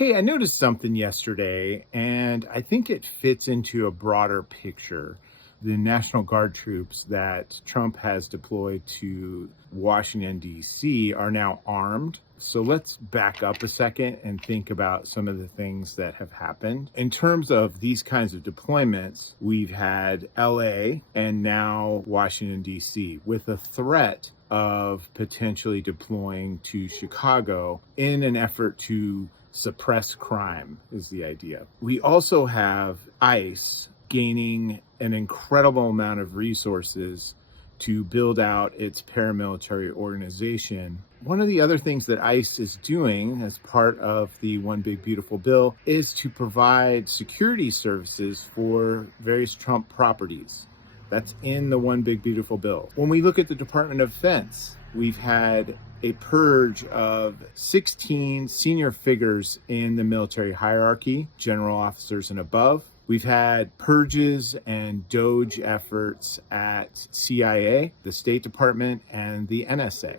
Hey, I noticed something yesterday, and I think it fits into a broader picture. The National Guard troops that Trump has deployed to Washington, D.C. are now armed. So let's back up a second and think about some of the things that have happened. In terms of these kinds of deployments, we've had LA and now Washington, D.C. with a threat of potentially deploying to Chicago in an effort to suppress crime, is the idea. We also have ICE gaining an incredible amount of resources to build out its paramilitary organization. One of the other things that ICE is doing as part of the One Big Beautiful Bill is to provide security services for various Trump properties. That's in the One Big Beautiful Bill. When we look at the Department of Defense, we've had a purge of 16 senior figures in the military hierarchy, general officers and above. We've had purges and DOGE efforts at CIA, the State Department, and the NSA.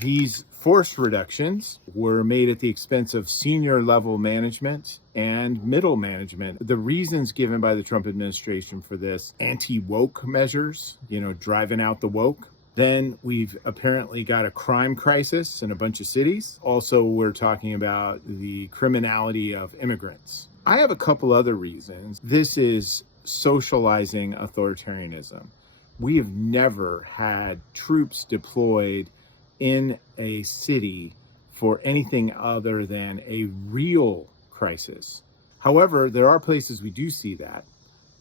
These force reductions were made at the expense of senior level management and middle management. The reasons given by the Trump administration for this: anti-woke measures, driving out the woke. Then we've apparently got a crime crisis in a bunch of cities. Also, we're talking about the criminality of immigrants. I have a couple other reasons. This is socializing authoritarianism. We have never had troops deployed in a city for anything other than a real crisis. However, there are places we do see that.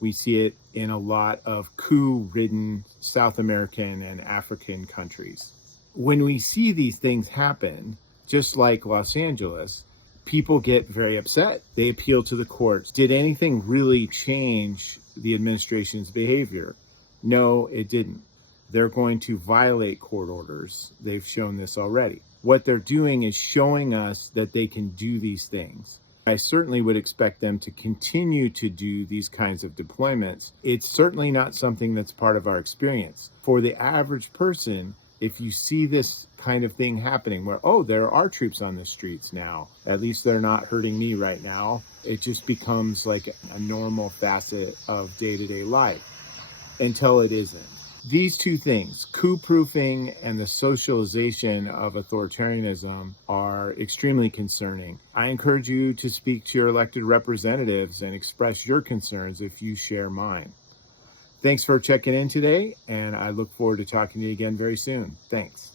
We see it in a lot of coup-ridden South American and African countries. When we see these things happen, just like Los Angeles, people get very upset. They appeal to the courts. Did anything really change the administration's behavior? No, it didn't. They're going to violate court orders. They've shown this already. What they're doing is showing us that they can do these things. I certainly would expect them to continue to do these kinds of deployments. It's certainly not something that's part of our experience. For the average person, if you see this kind of thing happening where, there are troops on the streets now, at least they're not hurting me right now, it just becomes like a normal facet of day-to-day life until it isn't. These two things, coup-proofing and the socialization of authoritarianism, are extremely concerning. I encourage you to speak to your elected representatives and express your concerns if you share mine. Thanks for checking in today, and I look forward to talking to you again very soon. Thanks.